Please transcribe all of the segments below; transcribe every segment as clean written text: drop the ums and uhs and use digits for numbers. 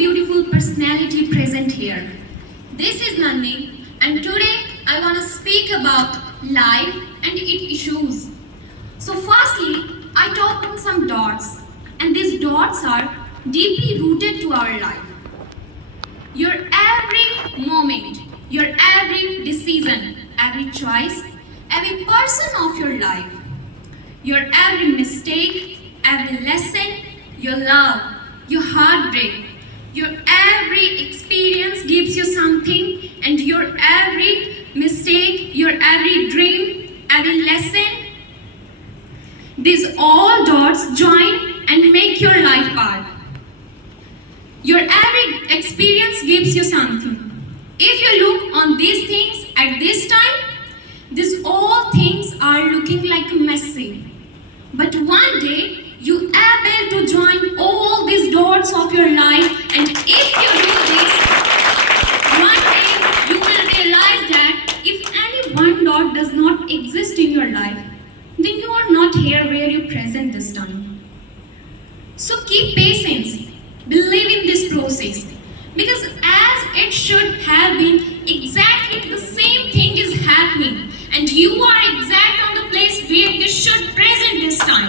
beautiful personality present here. This is Nandi, and today I want to speak about life and its issues. So, firstly, I talk on some dots, and these dots are deeply rooted to our life. Your every moment, your every decision, every choice, every person of your life, your every mistake, every lesson, your love, your heartbreak, your every experience gives you something, and your every mistake, your every dream, every lesson, these all dots join and make your life part. Your every experience gives you something. If you look on these things at this time, these all things are looking like messy. But one day, you are able to join all these dots of your life, and if you do this, one day you will realize that if any one dot does not exist in your life, then you are not here where you present this time. So keep patience, believe in this process, because as it should have been, exactly the same thing is happening, and you are exact on the place where this should present this time.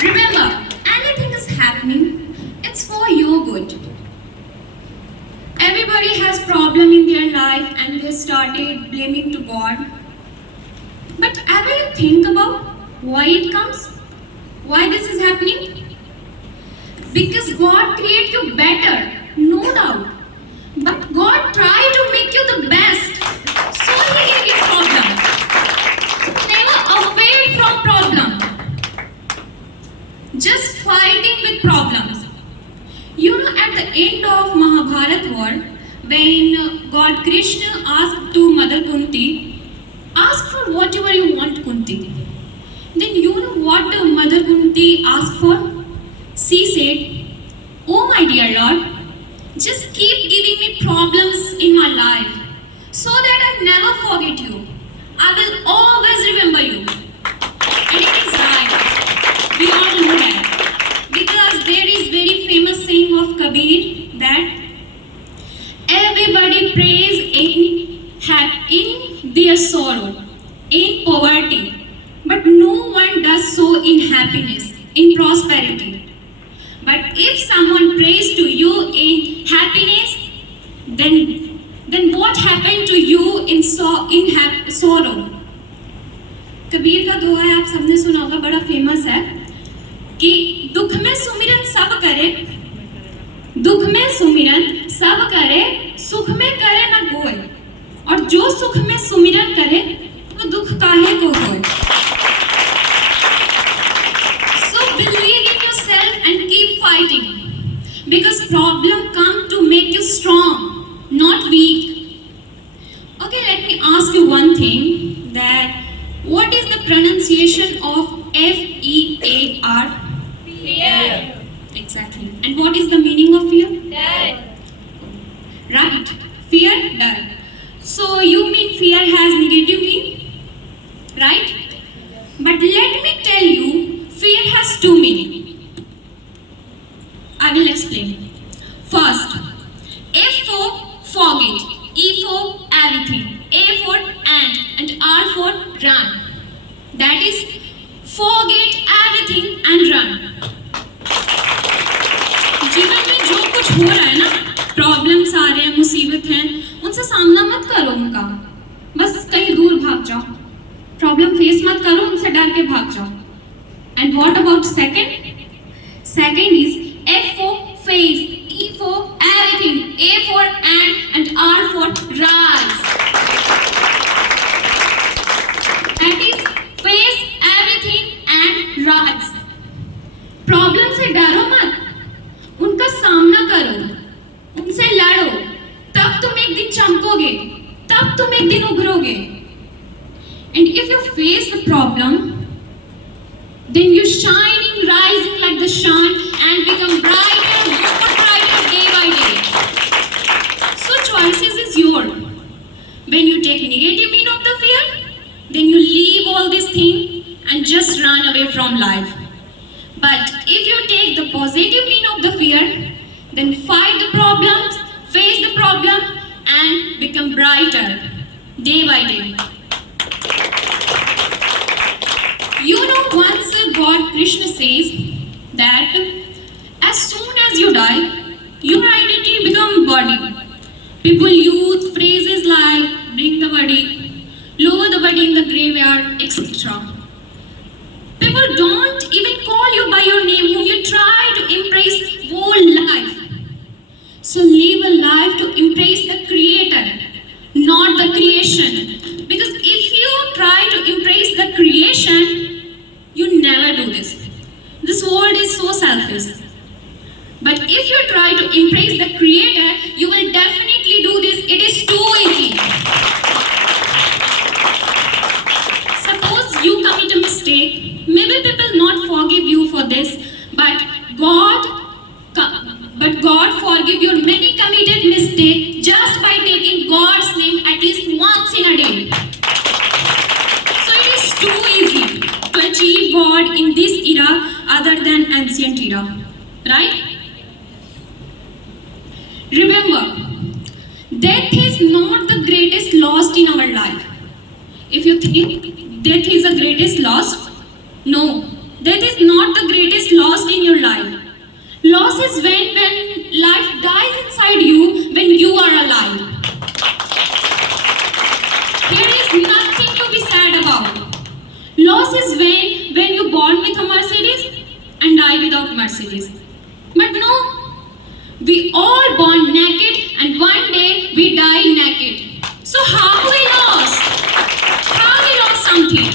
Remember, anything is happening, it's for your good. Everybody has problem in their life and they started blaming to God. But ever you think about why it comes? Why this is happening? Because God created you better, no doubt. But God tried to make you the best. So He gave you problem. Never afraid from problem. Just fighting with problems. You know, at the end of Mahabharata war, when God Krishna asked to Mother Kunti, ask for whatever you want, Kunti. Then you know what Mother Kunti asked for? She said, "Oh my dear Lord, just keep giving me problems in my life so that I never forget you. I will always remember you." And it is right. We all know that. Because there is very famous saying of Kabir that everybody prays in their sorrow, in poverty, but no one does so in happiness, in prosperity. But if someone prays to you in happiness, then what happened to you in sorrow? Kabir का दोहा है, आप सबने सुना होगा, बड़ा famous है कि दुख में सुमिरन सब करे, दुख में सुमिरन सब करे, सुख में करे न कोई, और जो सुख में सुमिरन करे तो दुख काहे को होए. So believe in yourself and keep fighting, because problem come to make you strong, not weak. Okay, let me ask you one thing, that what is the pronunciation of F-E-A-R? Fear. Exactly. And what is the meaning of fear? Death. Right. Fear, dar. So you mean fear has negative meaning? Right? But let me tell you, fear has two meaning. I will explain. First, F for forget, E for everything, A for and R for run. That is, forget everything and run. जीवन में जो कुछ हो रहा है ना, problems आ रहे हैं, मुसीबत हैं, उनसे सामना मत करो उनका, बस कहीं दूर भाग जाओ. प्रॉब्लम फेस मत करो, उनसे डर के भाग जाओ. And what about second? Second is F for face, E for everything, A for and R for rise. That is, face everything and rise. Problem से डरो मत, उनका सामना करो, उनसे लड़ो, तब तुम एक दिन चमकोगे, तब तुम एक दिन उभरोगे. And if you face the problem, then you shining, rising like the sun and become brighter, more brighter day by day. So choices is yours. When you take negative meaning of the fear, then you leave all this thing and just run away from life. But if you you take the positive mean of the fear, then fight the problems, face the problem, and become brighter day by day. You know, once God Krishna says that as soon as you die, your identity becomes body. People use phrases like bring the body, lower the body in the graveyard, etc. People don't even call you by your name whom you try to impress whole life. So live a life to impress the Creator, not the creation. Because if you try to impress the creation, you never do this. This world is so selfish. But if you try to impress the Creator, you will definitely do this. It is too easy. Suppose you commit a mistake. Maybe people not forgive you for this, but God forgive your many committed mistakes just by taking God's name at least once in a day. So it is too easy to achieve God in this era other than ancient era, right? Remember, death is not the greatest loss in our life. If you think death is the greatest loss, no, death is not the greatest loss in your life. Loss is when life dies inside you when you are alive. Here is nothing to be sad about. Loss is when you born with a Mercedes and die without Mercedes. But no, we all born naked and one day we die naked. So how we lost? How we lost something?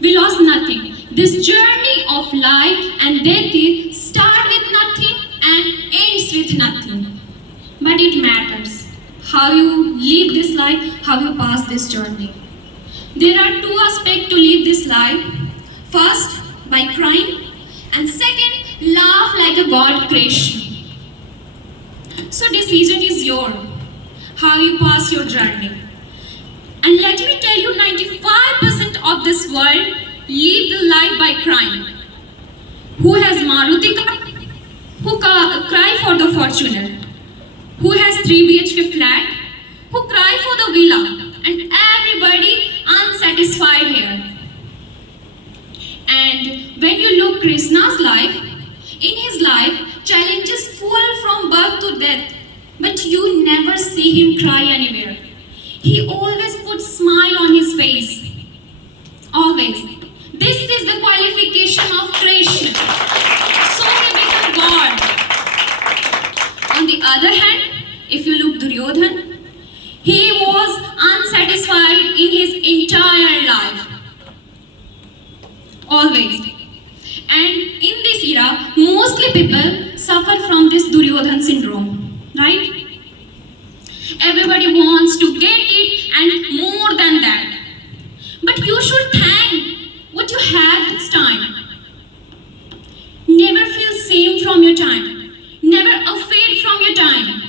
We lost nothing. This journey of life and death start with nothing and ends with nothing. But it matters how you live this life, how you pass this journey. There are two aspects to live this life. First, by crying, and second, laugh like a God creation. So decision is yours, how you pass your journey. And let me tell you, 95% of this world live the life by crying. Who has Maruti car? Who cry for the Fortuner? Who has 3 BHK flat? Who cry for the villa? And everybody unsatisfied here. And when you look Krishna's life, in his life, challenges full from birth to death, but you never see him cry anywhere. He always puts smile on his face. Always. This is the qualification of creation. So he became God. On the other hand, if you look Duryodhan, he was unsatisfied in his entire life. Always. And in this era, mostly people suffer from this Duryodhan syndrome. Right? Everybody wants to get it and more than that. But you should thank what you have this time. Never feel shame from your time. Never afraid from your time.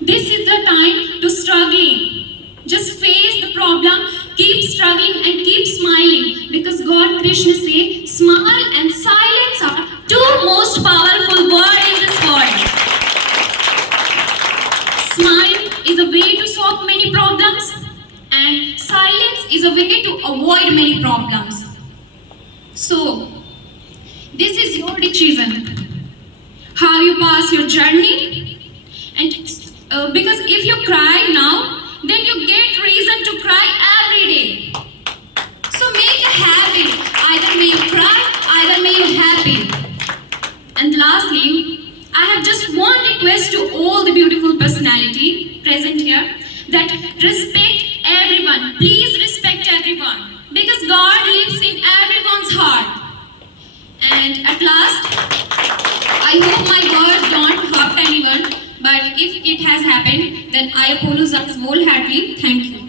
This is the time to struggling. Just face the problem, keep struggling and keep smiling. Because God Krishna says, smile and silence are two most powerful words in this world. Smile is a way to solve many problems, and silence is a way to avoid many problems. So, this is your decision. How you pass your journey. And because if you cry now, then you get reason to cry every day. So make a habit. Either may you cry, either may you happy. And lastly, I have just one request to all the beautiful personality present here, that respect everyone. Please respect everyone, because God lives in everyone's heart. And at last, I hope my words don't hurt anyone, but if it has happened, then I apologize wholeheartedly. Thank you.